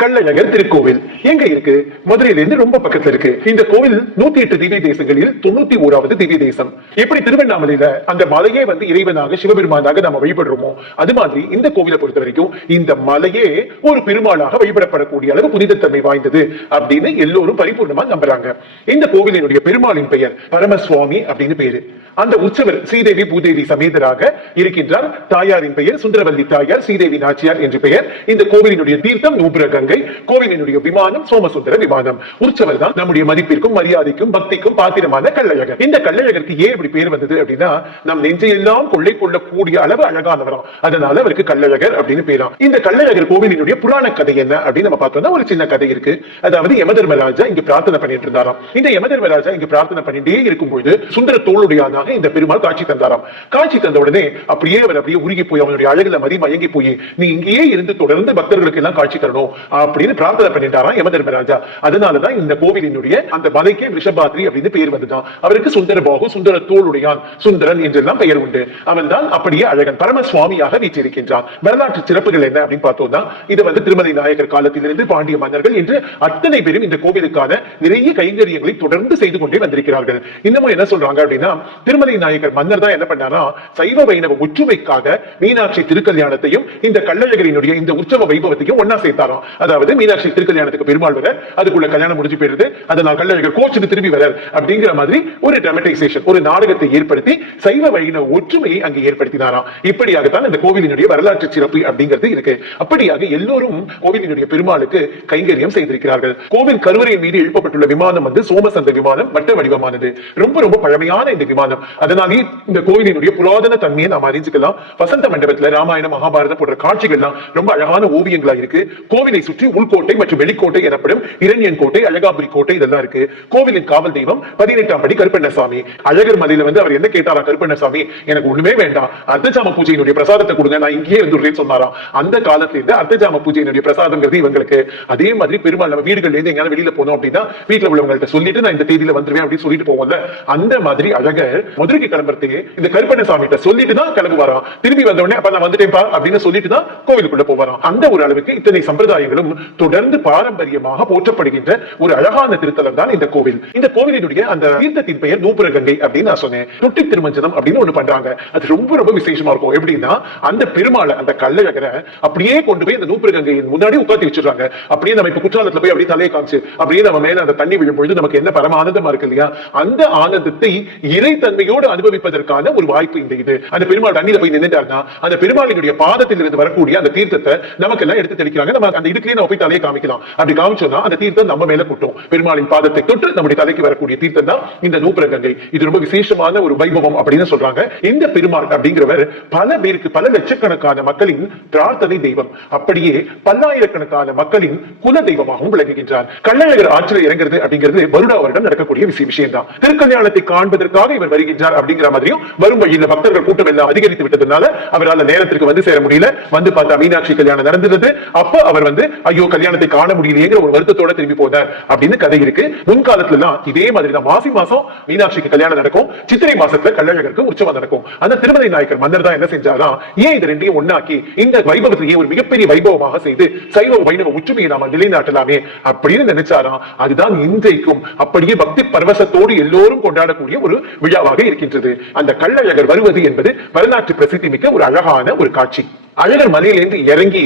கள்ளழகர் திருக்கோவில். எங்க இருக்கு? மதுரையில இருந்து ரொம்ப பக்கத்துல இருக்கு. இந்த கோவில் நூத்தி எட்டு திவ்ய தேசங்களில் தொண்ணூத்தி ஓராவது திவ்ய தேசம் எப்படி திருவண்ணாமலையில அந்த மலையே வந்து இறைவனாக சிவபெருமானாக நம்ம வழிபடுறோமோ அது மாதிரி இந்த கோவிலை பொறுத்த வரைக்கும் இந்த மலையே ஒரு பெருமாளாக வழிபடப்படக்கூடிய அளவு புனிதத்தன்மை வாய்ந்தது அப்படின்னு எல்லோரும் பரிபூர்ணமா நம்புறாங்க. இந்த கோவிலினுடைய பெருமாளின் பெயர் பரமசுவாமி அப்படின்னு பேரு. அந்த உற்சவர் ஸ்ரீதேவி பூதேவி சமேதராக இருக்கின்றார். தாயாரின் பெயர் சுந்தரவல்லி தாயார் ஸ்ரீதேவி நாச்சியார் என்று பெயர். இந்த கோவிலினுடைய தீர்த்தம் நூபுரகங்க கங்கை கோவிலினுடைய விமானம் சோமசுந்தர விமானம். உற்சவர் தான் நம்முடைய மதிப்பிற்கும் மரியாதைக்கும் பக்திக்கும் பாத்திரமான கள்ளழகர். இந்த கள்ளழகருக்கு ஏன் இப்படி பேர் வந்தது அப்படின்னா நம் நெஞ்சையெல்லாம் கொள்ளை கொள்ளக்கூடிய அளவு அழகானவராம். அதனால அவருக்கு கள்ளழகர் அப்படின்னு பேராம். இந்த கள்ளழகர் கோவிலினுடைய புராண கதை என்ன அப்படின்னு நம்ம பார்த்தோம்னா ஒரு சின்ன கதை இருக்கு. அதாவது யமதர்மராஜா இங்கு பிரார்த்தனை பண்ணிட்டு இருந்தாராம். இந்த யமதர்மராஜா இங்கு பிரார்த்தனை பண்ணிட்டே இருக்கும்போது சுந்தர தோளுடையானாக இந்த பெருமாள் காட்சி தந்தாராம். காட்சி தந்த உடனே அப்படியே அவர் அப்படியே உருகி போய் அவனுடைய அழகுல மதி மயங்கி போய் நீ இங்கேயே இருந்து தொடர்ந்து பக்தர்களுக்கு எல்லாம் காட்சி தரணும். அப்படின்னு பிரார்த்தனை பண்ணிட்டாராம் யம தர்மராஜா. அதனாலதான் இந்த கோவிலினுடைய அந்த மலைக்கே ரிஷபாத்ரி அப்படின்னு பெயர் வந்துதான் அவருக்கு சுந்தர பாகு சுந்தர தோளுடையான் சுந்தரன் என்றெல்லாம் பெயர் உண்டு. அவன் தான் அப்படியே அழகன் பரமசுவாமியாக வீற்றிருக்கின்றான். வரலாற்று சிறப்புகள் என்ன அப்படின்னு பார்த்தோம்னா இது வந்து திருமலை நாயகர் காலத்திலிருந்து பாண்டிய மன்னர்கள் என்று அத்தனை பேரும் இந்த கோவிலுக்கான நிறைய கைங்கரியங்களை தொடர்ந்து செய்து கொண்டே வந்திருக்கிறார்கள். இன்னமும் என்ன சொல்றாங்க அப்படின்னா திருமலை நாயகர் மன்னர் தான் என்ன பண்ணாரா சைவ வைணவ ஒற்றுமைக்காக மீனாட்சி திருக்கல்யாணத்தையும் இந்த கள்ளழகரினுடைய இந்த உற்சவ வைபவத்தையும் ஒன்னா சேர்த்தாராம். அதாவது மீனாட்சி திருக்கல்யாணத்துக்கு பெருமாள் வர அதுக்குள்ள கல்யாணம் முடிஞ்சு போயிருது அதை நான் கல்யாணம் கோச்சுக்கு திரும்பி வர அப்படிங்கிற மாதிரி ஒரு டிராமடைசேஷன் ஒரு நாடகத்தை ஏற்படுத்தி சைவ வழியின ஒற்றுமையை அங்கே ஏற்படுத்தினாராம். இப்படியாகத்தான் இந்த கோவிலினுடைய வரலாற்று சிறப்பு அப்படிங்கிறது இருக்கு. அப்படியாக எல்லோரும் கோவிலினுடைய பெருமாளுக்கு கைங்கரியம் செய்திருக்கிறார்கள். கோவில் கருவறையின் மீது எழுப்பப்பட்டுள்ள விமானம் வந்து சோமசந்த விமானம் வட்ட வடிவமானது. ரொம்ப ரொம்ப பழமையான இந்த விமானம். அதனாலே இந்த கோவிலினுடைய புராதன தன்மையை நாம் அறிஞ்சுக்கலாம். வசந்த மண்டபத்துல ராமாயணம் மகாபாரதம் போன்ற காட்சிகள்லாம் ரொம்ப அழகான ஓவியங்களா இருக்கு. கோவிலை சுற்றி சுற்றி உள்கோட்டை மற்றும் வெளிக்கோட்டை எனப்படும் இரணியன் கோட்டை அழகாபுரி கோட்டை இதெல்லாம் இருக்கு. கோவிலின் காவல் தெய்வம் பதினெட்டாம் படி கருப்பண்ணசாமி. அழகர் மலையில வந்து அவர் என்ன கேட்டாரா கருப்பண்ணசாமி? எனக்கு ஒண்ணுமே வேண்டாம். அர்த்தஜாம பூஜையினுடைய பிரசாதத்தை கொடுங்க நான் இங்கேயே இருந்துடுறேன்னு சொன்னாராம். அந்த காலத்துல இருந்து அர்த்தஜாம பூஜையினுடைய பிரசாதங்கிறது இவங்களுக்கு அதே மாதிரி பெருமாள் நம்ம வீடுகள்ல இருந்து எங்கேயாவது வெளியில போனோம் அப்படின்னா வீட்டுல உள்ளவங்கள்ட்ட சொல்லிட்டு நான் இந்த தேதியில வந்துருவேன் அப்படின்னு சொல்லிட்டு போவோம்ல. அந்த மாதிரி அழகர் மதுரைக்கு கிளம்புறதுக்கு இந்த கருப்பண்ணசாமி கிட்ட சொல்லிட்டு தான் கிளம்புவாராம். திரும்பி வந்த உடனே அப்ப நான் வந்துட்டேன்ப்பா அப்படின்னு சொல்லிட்டு தான் கோவிலுக்குள்ள போவாராம். அந்த ஒரு அளவுக்கு இத்தனை சம்பிரதாயங்களும் தொடர்ந்து பாரம்பரியமாக போற்றப்படுகின்ற ஒரு அழகான திருத்தலம் தான் இந்த கோவில். இந்த கோவிலினுடைய அந்த தீர்த்தத்தின் பெயர் நூப்புர கங்கை அப்படின்னு நான் சொன்னேன். தொட்டி திருமஞ்சனம் அப்படின்னு ஒண்ணு பண்றாங்க. அது ரொம்ப ரொம்ப விசேஷமா இருக்கும். எப்படின்னா அந்த பெருமாளை அந்த கள்ளழகரை அப்படியே கொண்டு போய் அந்த நூப்புர கங்கையின் முன்னாடி உட்காந்து வச்சிருக்காங்க. அப்படியே நம்ம இப்ப குற்றாலத்துல போய் அப்படியே தலையை காமிச்சு அப்படியே நம்ம மேல அந்த தண்ணி விழும்பொழுது நமக்கு என்ன பரம ஆனந்தமா இருக்கு இல்லையா? அந்த ஆனந்தத்தை இறைத்தன்மையோடு அனுபவிப்பதற்கான ஒரு வாய்ப்பு இந்த இது. அந்த பெருமாள் தண்ணியில போய் நின்றுட்டாருன்னா அந்த பெருமாளினுடைய பாதத்தில் இருந்து வரக்கூடிய அந்த தீர்த்தத்தை நமக்கு எல்லாம் எடுத்து தெளிக்கிறாங்க. நம்ம அந்த இதுக்குள்ளே நம்ம போய் தலையை காமிக்கலாம். அப்படி காமிச்சோம்னா அந்த தீர்த்தம் நம்ம மேல கொட்டும். பெருமாளின் பாதத்தை தொட்டு நம்முடைய தலைக்கு வரக்கூடிய தீர்த்தம் தான் இந்த நூப்புர கங்கை இது ரொம்ப விசேஷமான ஒரு வைபவம் அப்படின்னு சொல்றாங்க. இந்த பெருமாள் அப்படிங்கிறவர் பல பேருக்கு பல லட்சக்கணக்கான மக்களின் பிரார்த்தனை தெய்வம். அப்படியே பல்லாயிரக்கணக்கான மக்களின் குல தெய்வமாகவும் விளங்குகின்றார். கள்ளழகர் ஆற்றில் இறங்குறது அப்படிங்கிறது வருடா வருடம் நடக்கக்கூடிய விஷய விஷயம் தான் திருக்கல்யாணத்தை காண்பதற்காக இவர் வருகின்றார் அப்படிங்கிற மாதிரியும் வரும் வழியில் பக்தர்கள் கூட்டம் எல்லாம் அதிகரித்து விட்டதுனால அவரால் நேரத்திற்கு வந்து சேர முடியல. வந்து பார்த்தா மீனாட்சி கல்யாணம் நடந்தது அப்ப அவர் வந்து ஐயோ கல்யாணத்தை காண முடியலையேங்கிற ஒரு வருத்தத்தோட திரும்பி போனார். அப்படின்னு கதை இருக்கு. முன்காலத்துல எல்லாம் இதே மாதிரி தான் மாசி மாசம் மீனாட்சிக்கு கல்யாணம் நடக்கும். சித்திரை மாசத்துல கள்ளழகருக்கு உற்சவம் நடக்கும். அந்த திருமலை நாயக்கர் மன்னர் தான் என்ன செஞ்சாராம்? ஏன் இது ரெண்டையும் ஒன்னாக்கி இந்த வைபவத்தையே ஒரு மிகப்பெரிய வைபவமாக செய்து சைவ வைணவ ஒற்றுமையை நாம நிலைநாட்டலாமே அப்படின்னு நினைச்சாராம். அதுதான் இன்றைக்கும் அப்படியே பக்தி பரவசத்தோடு எல்லோரும் கொண்டாடக்கூடிய ஒரு விழாவாக இருக்கின்றது. அந்த கள்ளழகர் வருவது என்பது வரலாற்று பிரசித்தி மிக்க ஒரு அழகான ஒரு காட்சி. அழகர் மலையிலிருந்து இறங்கி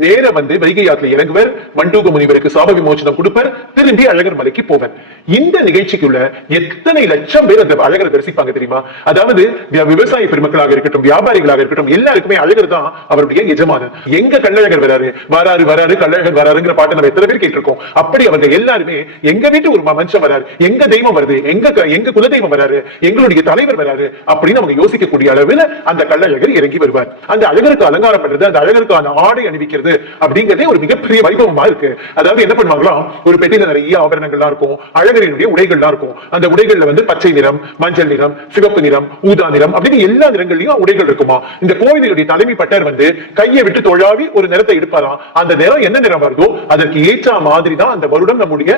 நேர வந்து வைகை ஆற்றில் இறங்குவர். மண்டூக முனிவருக்கு சாப விமோச்சனம் கொடுப்பர். திரும்பி அழகர் மலைக்கு போவர். இந்த நிகழ்ச்சிக்குள்ள எத்தனை லட்சம் பேர் அந்த அழகரை தரிசிப்பாங்க தெரியுமா? அதாவது விவசாய பெருமக்களாக இருக்கட்டும் வியாபாரிகளாக இருக்கட்டும் எல்லாருக்குமே அழகர் தான் அவருடைய எஜமானன் எங்க கள்ளழகர் வராரு? வராரு வராரு கள்ளழகர் வராருங்கிற பாட்டை நம்ம எத்தனை பேர் கேட்டிருக்கோம்? அப்படி அவங்க எல்லாருமே எங்க வீட்டு ஒரு ம- மனுஷன் வராரு? எங்க தெய்வம் வருது? எங்க எங்க எங்க குலதெய்வம் வராரு? எங்களுடைய தலைவர் வராரு? அப்படின்னு அவங்க யோசிக்கக்கூடிய அளவில் அந்த கள்ளழகர் இறங்கி வருவார். அந்த அழகருக்கு அலங்காரம் பண்றது அந்த அழகருக்கான ஆடை அணிவிக்கிறது அப்படிங்கறதே ஒரு மிகப்பெரிய வைபவமா இருக்கு. அதாவது என்ன பண்ணுவாங்களாம் ஒரு பெட்டியில நிறைய ஆபரணங்கள்லாம் இருக்கும் அழகரினுடைய உடைகள்லாம் இருக்கும். அந்த உடைகள்ல வந்து பச்சை நிறம் மஞ்சள் நிறம் சிவப்பு நிறம் ஊதா நிறம் அப்படின்னு எல்லா நிறங்கள்லயும் உடைகள் இருக்குமா? இந்த கோவிலுடைய தலைமை பட்டர் வந்து கையை விட்டு தொழாவி ஒரு நிறத்தை எடுப்பாராம். அந்த நிறம் என்ன நிறம் வருதோ அதற்கு ஏற்ற மாதிரி தான் அந்த வருடம் நம்முடைய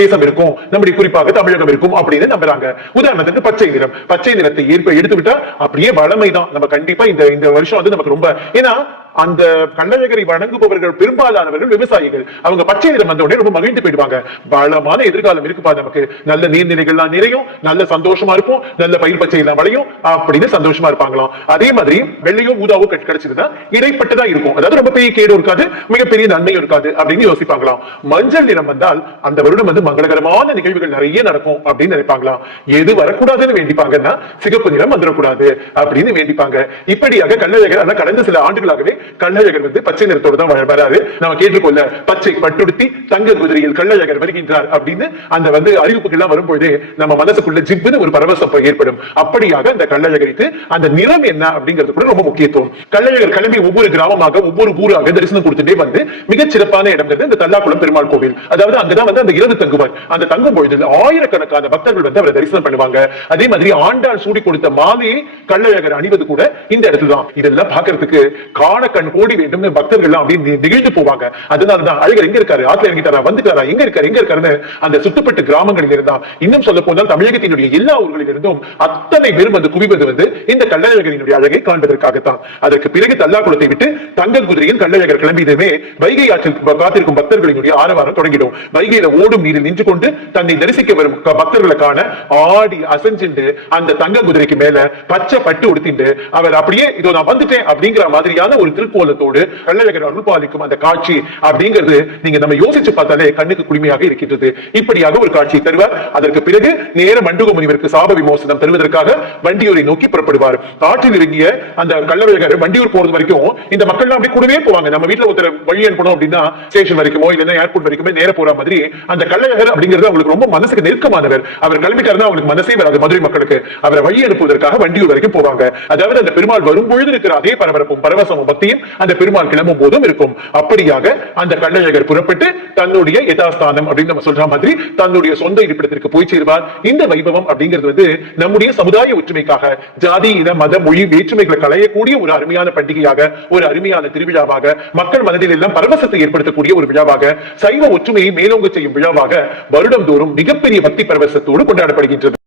தேசம் இருக்கும். நம்முடைய குறிப்பாக தமிழகம் இருக்கும் அப்படின்னு நம்புறாங்க. உதாரணத்துக்கு பச்சை நிறம். பச்சை நிறத்தை ஏற்ப எடுத்து விட்டா அப்படியே வளமை தான் நம்ம கண்டிப்பா இந்த இந்த வருஷம் வந்து நமக்கு ரொம்ப ஏன்னா அந்த கள்ளழகரை வணங்குபவர்கள் பெரும்பாலானவர்கள் விவசாயிகள். அவங்க பச்சை நிறம் வந்த உடனே ரொம்ப மகிழ்ந்து போயிடுவாங்க. பலமான எதிர்காலம் இருக்குப்பா நமக்கு. நல்ல நீர்நிலைகள்லாம் நிறையும் நல்ல சந்தோஷமா இருப்போம் நல்ல பயிர் பச்சை எல்லாம் வளையும் அப்படின்னு சந்தோஷமா இருப்பாங்களாம். அதே மாதிரி வெள்ளையோ ஊதாவோ கிடைச்சதுன்னா இடைப்பட்டதா இருக்கும். அதாவது ரொம்ப பெரிய கேடும் இருக்காது மிகப்பெரிய நன்மையும் இருக்காது அப்படின்னு யோசிப்பாங்களாம். மஞ்சள் நிறம் வந்தால் அந்த வருடம் வந்து மங்களகரமான நிகழ்வுகள் நிறைய நடக்கும் அப்படின்னு நினைப்பாங்களாம். எது வரக்கூடாதுன்னு வேண்டிப்பாங்கன்னா சிகப்பு நிறம் வந்துடக்கூடாது அப்படின்னு வேண்டிப்பாங்க. இப்படியாக கள்ளழகர் ஆனா கடந்த சில ஆண்டுகளாகவே கள்ளழகர் வந்து பச்சை நிறத்தோடு தான் வராரு. நம்ம கேட்டுக்கொள்ள பச்சை பட்டுடுத்தி தங்க குதிரையில் கள்ளழகர் வருகின்றார் அப்படின்னு அந்த வந்து அறிவிப்புகள்லாம் வரும்பொழுதே நம்ம மனசுக்குள்ள ஜிப்புன்னு ஒரு பரவசம் ஏற்படும். அப்படியாக அந்த கள்ளழகரித்து அந்த நிறம் என்ன அப்படிங்கிறது கூட ரொம்ப முக்கியத்துவம். கள்ளழகர் கிளம்பி ஒவ்வொரு கிராமமாக ஒவ்வொரு ஊராக தரிசனம் கொடுத்துட்டே வந்து மிகச் சிறப்பான இடம் இந்த தல்லாக்குளம் பெருமாள் கோவில். அதாவது அங்கதான் வந்து அந்த இரவு தங்குவார். அந்த தங்கும் பொழுது ஆயிரக்கணக்கான பக்தர்கள் வந்து அவரை தரிசனம் பண்ணுவாங்க. அதே மாதிரி ஆண்டாள் சூடி கொடுத்த மாலையை கள்ளழகர் அணிவது கூட இந்த இடத்துல தான் இதெல்லாம் பாக்குறதுக்கு காண கண் கோடி வேண்டும் பக்தர்கள் அப்படின்னு அப்படியே நிகழ்ந்து போவாங்க. அதனாலதான் அழகர் எங்க இருக்காரு? ஆத்துல இறங்கிட்டாரா? வந்துட்டாரா? எங்க இருக்காரு? எங்க இருக்காருன்னு அந்த சுட்டுப்பட்டு கிராமங்களில் இருந்தா இன்னும் சொல்ல போனால் தமிழகத்தினுடைய எல்லா ஊர்களில் இருந்தும் அத்தனை பேரும் வந்து குவிவது வந்து இந்த கள்ளழகரினுடைய அழகை காண்பதற்காகத்தான். அதற்கு பிறகு தல்லாக்குளத்தை விட்டு தங்க குதிரையில் கள்ளழகர் கிளம்பியதுமே வைகை ஆற்றில் காத்திருக்கும் பக்தர்களினுடைய ஆரவாரம் தொடங்கிடும். வைகையில ஓடும் நீரில் நின்று கொண்டு தன்னை தரிசிக்க வரும் பக்தர்களை காண ஆடி அசைஞ்சுண்டு அந்த தங்க குதிரைக்கு மேல பச்சை பட்டு உடுத்திண்டு அவர் அப்படியே இதோ நான் வந்துட்டேன் அப்படிங்கிற மாதிரியான ஒரு திருக்கோலத்தோடு கள்ளழகர் அருள்பாலிக்கும் அந்த காட்சி அப்படிங்கிறது நீங்க நம்ம யோசிச்சு பார்த்தாலே கண்ணுக்கு குளிமையாக இருக்கின்றது. இப்படியாக ஒரு காட்சி தருவார். அதற்கு பிறகு நேர மண்டுக முனிவருக்கு சாப விமோசனம் தருவதற்காக வண்டியூரை நோக்கி புறப்படுவார். காற்றில் இறங்கிய அந்த கள்ளழகர் வண்டியூர் போறது வரைக்கும் இந்த மக்கள் அப்படி கூடவே போவாங்க. நம்ம வீட்டுல ஒருத்தர் வழி அனுப்பணும் அப்படின்னா ஸ்டேஷன் வரைக்குமோ இல்லைன்னா ஏர்போர்ட் வரைக்குமே நேர போற மாதிரி அந்த கள்ளழகர் அப்படிங்கிறது அவங்களுக்கு ரொம்ப மனசுக்கு நெருக்கமானவர். அவர் கிளம்பிட்டாருன்னா அவங்களுக்கு மனசே வராது மதுரை மக்களுக்கு. அவரை வழி அனுப்புவதற்காக வண்டியூர் வரைக்கும் போவாங்க. அதாவது அந்த பெருமாள் வரும்பொழுது இருக்கிற அதே பரபரப்பும் பரவசமும் பக்தி பக்தியும் அந்த பெருமாள் கிளம்பும் போதும் இருக்கும். அப்படியாக அந்த கள்ளழகர் புறப்பட்டு தன்னுடைய யதாஸ்தானம் அப்படின்னு நம்ம சொல்ற மாதிரி தன்னுடைய சொந்த இருப்பிடத்திற்கு போய் சேர்வார். இந்த வைபவம் அப்படிங்கிறது வந்து நம்முடைய சமுதாய ஒற்றுமைக்காக ஜாதி இன மத மொழி வேற்றுமைகளை களையக்கூடிய ஒரு அருமையான பண்டிகையாக ஒரு அருமையான திருவிழாவாக மக்கள் மனதில் எல்லாம் பரவசத்தை ஏற்படுத்தக்கூடிய ஒரு விழாவாக சைவ ஒற்றுமையை மேலோங்க செய்யும் விழாவாக வருடம் தோறும் மிகப்பெரிய பக்தி பரவசத்தோடு கொண்டாடப்படுகின்றது.